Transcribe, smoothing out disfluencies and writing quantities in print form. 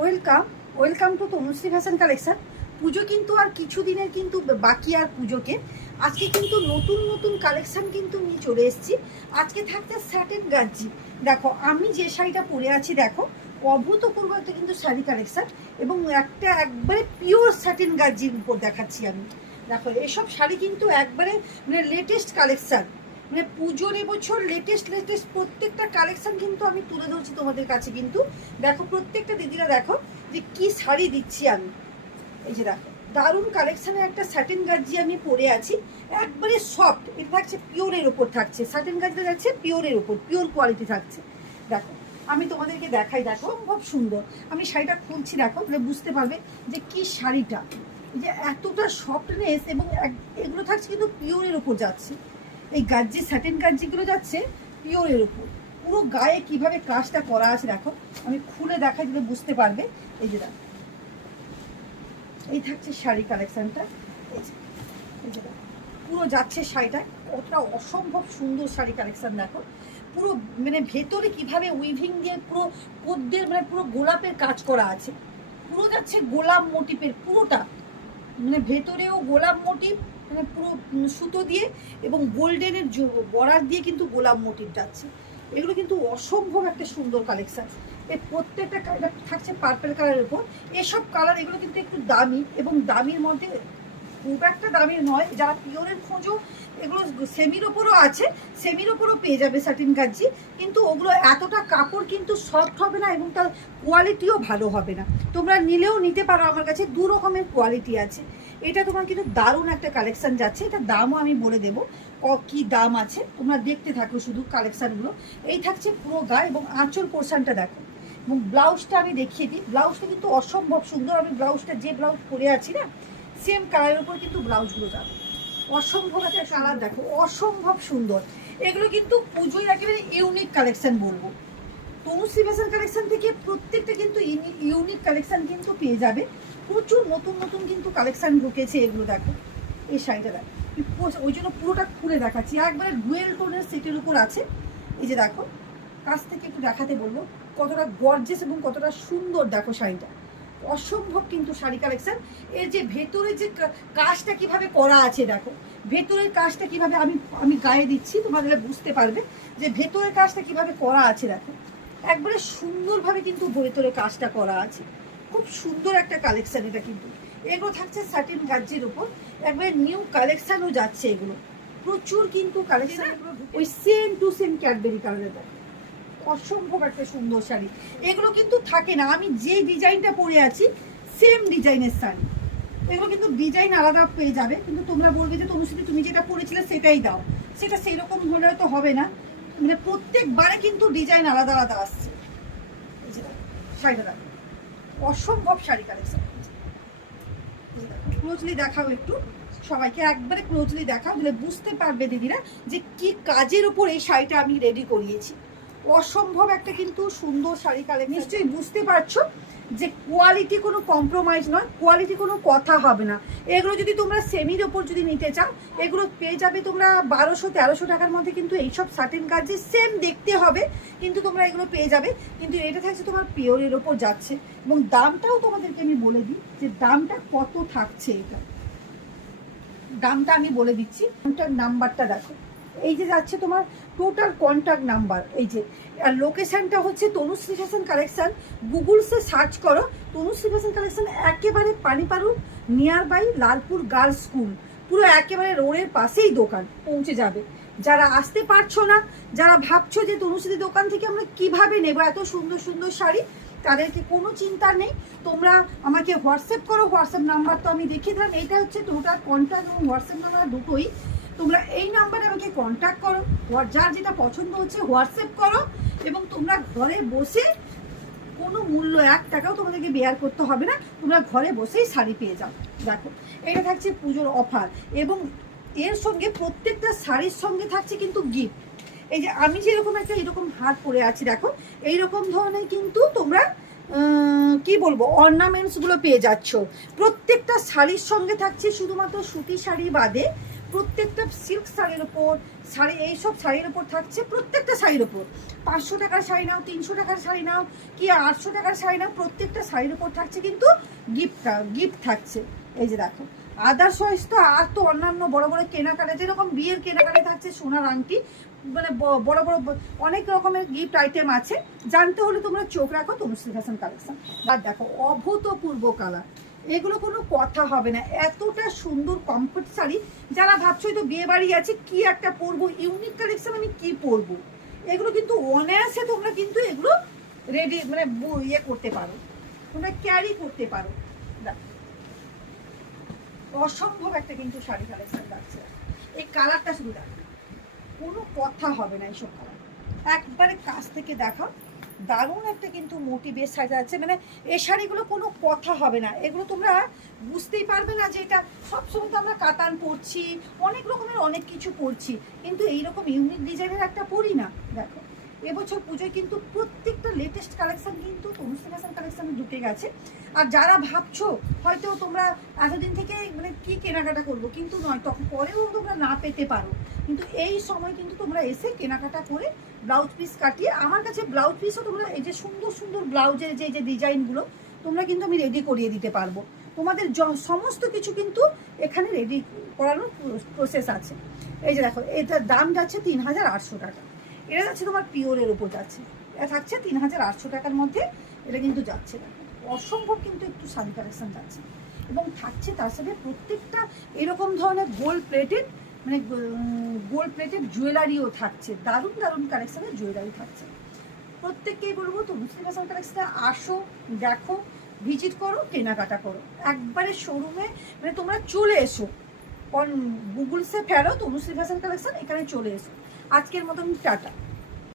Welcome welcome to Tanushree fashion collection. পুজো কিন্তু আর কিছু দিনের কিন্তু বাকি, আর পুজোকে আজকে কিন্তু নতুন নতুন কালেকশন কিন্তু নিয়ে চলে এসেছি। আজকে থাকতে স্যাটেন গাজি। দেখো আমি যে শাড়িটা পরে আছি, দেখো অভূতপূর্ব একটা কিন্তু শাড়ি কালেকশন, এবং একটা একবারে পিওর স্যাটেন গাজির উপর দেখাচ্ছি আমি। দেখো এসব শাড়ি কিন্তু একবারে মানে লেটেস্ট কালেকশন, মানে পুজোর এবছর লেটেস্ট প্রত্যেকটা কালেকশন কিন্তু আমি তুলে ধরছি তোমাদের কাছে। কিন্তু দেখো প্রত্যেকটা দিদিরা দেখো যে কি শাড়ি দিচ্ছি আমি। এই যে দেখো দারুণ কালেকশনের একটা স্যাটিন গাজি আমি পরে আছি, একবারে সফট। এটা থাকছে পিওরের ওপর, থাকছে স্যাটিন গাজিটা যাচ্ছে পিওরের ওপর, পিওর কোয়ালিটি থাকছে। দেখো আমি তোমাদেরকে দেখাই, দেখো খুব সুন্দর। আমি শাড়িটা খুলছি, দেখো তাহলে বুঝতে পারবে যে কি শাড়িটা, যে এতটা সফটনেস, এবং এগুলো থাকছে কিন্তু পিওরের ওপর যাচ্ছে। এই গাজি স্যাটিন গাজিগুলো যাচ্ছে পিওরের উপর। পুরো গায়ে কিভাবে কাজটা করা আছে দেখো, আমি খুলে দেখাই দিলে বুঝতে পারবে। এই যে দেখো এই থাকছে শাড়ি কালেকশনটা। এই যে দেখো পুরো যাচ্ছে শাড়িটা, কতটা অসম্ভব সুন্দর শাড়ি কালেকশন। দেখো পুরো মানে ভেতরে কিভাবে উইভিং দিয়ে পুরো পদ্মের মানে পুরো গোলাপের কাজ করা আছে। পুরো যাচ্ছে গোলাপ মোটিফের পুরোটা, মানে ভেতরেও গোলাপ মোটিভ, মানে পুরো সুতো দিয়ে এবং গোল্ডেনের বর্ডার দিয়ে কিন্তু গোলাপ মোটিভ যাচ্ছে। এগুলো কিন্তু অসম্ভব একটা সুন্দর কালেকশান। এই প্রত্যেকটা কালার থাকছে পার্পেল কালারের উপর। এসব কালার এগুলো কিন্তু একটু দামি, এবং দামির মধ্যে খুব একটা দামির নয়। যারা পিওরের খোঁজো এগুলো সেমির ওপরও আছে, সেমির ওপরও পেয়ে যাবে স্যাটিন গাজি। কিন্তু ওগুলো এতটা কাপড় কিন্তু সফট হবে না, এবং তার কোয়ালিটিও ভালো হবে না। তোমরা নিলেও নিতে পারো, আমার কাছে দু রকমের কোয়ালিটি আছে। এটা তোমার কিন্তু দারুণ একটা কালেকশন যাচ্ছে। এটা দামও আমি বলে দেবো কি দাম আছে, তোমরা দেখতে থাকো শুধু কালেকশানগুলো। এই থাকছে পুরো গায়ে, এবং আঁচল পোর্শনটা দেখো, এবং ব্লাউজটা আমি দেখিয়ে দিই। ব্লাউজটা কিন্তু অসম্ভব সুন্দর। আমি ব্লাউজটা যে ব্লাউজ পরে আছি না, সেম কালারের উপর কিন্তু ব্লাউজগুলো যাবে। অসম্ভব একটা কালার দেখো, অসম্ভব সুন্দর। এগুলো কিন্তু পুজোয় একেবারে ইউনিক কালেকশন বলবো। তনুশ্রী ফ্যাশন কালেকশন থেকে প্রত্যেকটা কিন্তু ইউনিক কালেকশন কিন্তু পেয়ে যাবে। প্রচুর নতুন নতুন কিন্তু কালেকশন ঢুকেছে। এগুলো দেখো এই শাড়িটা দেখো, ওই জন্য পুরোটা খুলে দেখাচ্ছি। একবারে ডুয়েল টোনের সেটের উপর আছে। এই যে দেখো কাছ থেকে একটু দেখাতে বলবো কতটা গর্জিয়াস এবং কতটা সুন্দর। দেখো শাড়িটা অসম্ভব কিন্তু শাড়ি কালেকশন। এর যে ভেতরে যে কাজটা কিভাবে করা আছে, দেখো ভেতরের কাজটা কিভাবে আমি গায়ে দিচ্ছি, তোমাদের বুঝতে পারবে যে ভেতরের কাজটা কিভাবে করা আছে। দেখো একবারে সুন্দরভাবে কিন্তু ভেতরে কাজটা করা আছে। খুব সুন্দর একটা কালেকশন এটা কিন্তু। এগুলো থাকছে স্যাটিন গাজির উপর, একবারে নিউ কালেকশনও যাচ্ছে এগুলো। প্রচুর কিন্তু কালেকশন, ওই সেম টু সেম ক্যাডবেরি কালারের। দেখো অসম্ভব একটা সুন্দর শাড়ি। এগুলো কিন্তু থাকে না, আমি যে ডিজাইনটা পরে আছি সেম ডিজাইনের শাড়ি। এগুলো কিন্তু ডিজাইন আলাদা পেয়ে যাবে, কিন্তু তোমরা বলবে যে তনুশ্রী তুমি যেটা পরেছিলে সেটাই দাও। সেটা সেই রকম হলে তো হবে না, মানে প্রত্যেকবারে কিন্তু ডিজাইন আলাদা আলাদা আসছে। শাড়িটা অসম্ভব শাড়ি কালেকশন। ক্লোজলি দেখাও একটু, সবাইকে একবারে ক্লোজলি দেখাও, তাহলে বুঝতে পারবে দিদিরা যে কি কাজের উপর এই শাড়িটা আমি রেডি করিয়েছি। অসম্ভব একটা কিন্তু সুন্দর শাড়ি কালেকশন। নিশ্চয়ই বুঝতে পারছো যে কোয়ালিটি কোনো কম্প্রোমাইজ নয়, কোয়ালিটি কোনো কথা হবে না। এগুলো যদি তোমরা সেমির ওপর যদি নিতে চাও, এগুলো পেয়ে যাবে তোমরা 1200-1300 টাকার মধ্যে। কিন্তু এইসব সার্টেন কাজে সেম দেখতে হবে, কিন্তু তোমরা এগুলো পেয়ে যাবে। কিন্তু এটা থাকছে তোমার পিওরের ওপর যাচ্ছে, এবং দামটাও তোমাদেরকে আমি বলে দিই যে দামটা কত থাকছে। এটা দামটা আমি বলে দিচ্ছি। কন্ট্যাক্ট নাম্বারটা দেখো, এই যে যাচ্ছে তোমার টোটাল কন্ট্যাক্ট নাম্বার। এই যে আর লোকেশানটা হচ্ছে তনুশ্রী ফ্যাশন কালেকশন। গুগলসে সার্চ করো তনুশ্রী ফ্যাশন কালেকশন, একেবারে পানিপাড়ু near by Lalpur girls school, পুরো একেবারে রোডের পাশেই দোকান, পৌঁছে যাবে। যারা আসতে পারছো না, যারা ভাবছো যে তনুশ্রী দোকান থেকে আমরা কিভাবে নেবো এত সুন্দর সুন্দর শাড়ি, তাদেরকে কোনো চিন্তা নেই। তোমরা আমাকে হোয়াটসঅ্যাপ করো, হোয়াটসঅ্যাপ নাম্বার তো আমি দেখিয়ে দিলাম। এইটা হচ্ছে টোটাল কন্ট্যাক্ট এবং হোয়াটসঅ্যাপ নাম্বার দুটোই। তোমরা এই নাম্বারে আমাকে কন্ট্যাক্ট করো, যার যেটা পছন্দ হচ্ছে হোয়াটসঅ্যাপ করো, এবং তোমরা ঘরে বসে কোনো মূল্য 1 টাকাও তোমাদেরকে বেয়ার করতে হবে না, তোমরা ঘরে বসেই শাড়ি পেয়ে যাও। দেখো এটা থাকছে পুজোর অফার, এবং এর সঙ্গে প্রত্যেকটা শাড়ির সঙ্গে থাকছে কিন্তু গিফট। এই যে আমি যেরকম একটা এরকম হাত পরে আছি, দেখো এইরকম ধরনের কিন্তু তোমরা কি বলবো অর্নামেন্টসগুলো পেয়ে যাচ্ছ। প্রত্যেকটা শাড়ির সঙ্গে থাকছে, শুধুমাত্র সুতি শাড়ি বাদে প্রত্যেকটা সিল্ক শাড়ির ওপর শাড়ি, এইসব শাড়ির ওপর থাকছে, প্রত্যেকটা শাড়ির ওপর 500 টাকার শাড়ি নাও, 300 টাকার শাড়ি নাও, কি 800 টাকার শাড়ি নাও, প্রত্যেকটা শাড়ির ওপর থাকছে কিন্তু গিফট থাকছে। এই যে দেখো, আদার্স ওয়াইজ তো আর তো অন্যান্য বড় বড় কেনাকাটা, যেরকম বিয়ের কেনাকাটা থাকছে সোনার আংটি, মানে বড় বড় অনেক রকমের গিফট আইটেম আছে। জানতে হলে তোমরা চোখ রাখো তনুশ্রী ফ্যাশন কালেকশন। আর দেখো অভূতপূর্ব কালার, এগুলো কোনো কথা হবে না, এতটা সুন্দর কমফোর্ট শাড়ি। যারা ভাবছো তো বিয়ে বাড়ি আছে কি একটা পরবো, ইউনিক কালেকশন আমি কি পরবো, এগুলো কিন্তু অনায়াসে তোমরা কিন্তু এগুলো রেডি মানে ইয়ে করতে পারো, তোমরা ক্যারি করতে পারো। অসম্ভব একটা কিন্তু শাড়ি কালেকশন থাকছে। এই কালারটা শুধু দেখো, কোনো কথা হবে না এইসব কালার, একবারে কাছ থেকে দেখাও, দারুণ একটা কিন্তু মোটিভের সাজা আছে। মানে এই শাড়িগুলো কোনো কথা হবে না, এগুলো তোমরা বুঝতেই পারবে না যে এটা সবসময় তো আমরা কাতান পরছি, অনেক রকমের অনেক কিছু পরছি, কিন্তু এইরকম ইউনিক ডিজাইনের একটা পরি না। দেখো এবছর পুজোয় কিন্তু প্রত্যেকটা লেটেস্ট কালেকশন কিন্তু তনুশ্রী ফ্যাশন কালেকশনে ঢুকে গেছে। আর যারা ভাবছো হয়তো তোমরা এতদিন থেকে মানে কি কেনাকাটা করবো, কিন্তু নয়, তখন পরেও তোমরা না পেতে পারো, কিন্তু এই সময় কিন্তু তোমরা এসে কেনাকাটা করে ব্লাউজ পিস কাটিয়ে, আমার কাছে ব্লাউজ পিসও তোমরা এই যে সুন্দর সুন্দর ব্লাউজের যে যে ডিজাইনগুলো তোমরা কিন্তু আমি রেডি করিয়ে দিতে পারবো। তোমাদের সমস্ত কিছু কিন্তু এখানে রেডি করানোর প্রসেস আছে। এই যে দেখো, এটার দাম যাচ্ছে 3800 টাকা, এটা যাচ্ছে তোমার পিওরের উপর যাচ্ছে, এটা থাকছে 3800 টাকার মধ্যে, এটা কিন্তু যাচ্ছে না, অসম্ভব কিন্তু একটু শাড়ি কালেকশন যাচ্ছে। এবং থাকছে তার সাথে প্রত্যেকটা এরকম ধরনের গোল্ড প্লেটেড, মানে গোল্ড প্লেটেড জুয়েলারিও থাকছে, দারুণ দারুণ কালেকশনের জুয়েলারি থাকছে। প্রত্যেককেই বলবো তনুশ্রী ফ্যাশন কালেকশনে আসো, দেখো, ভিজিট করো, কেনাকাটা করো, একবারে শোরুমে মানে তোমরা চলে এসো, গুগলসে ফেরো তনুশ্রী ফ্যাশন কালেকশন, এখানে চলে এসো। আজকের মতন টাটা।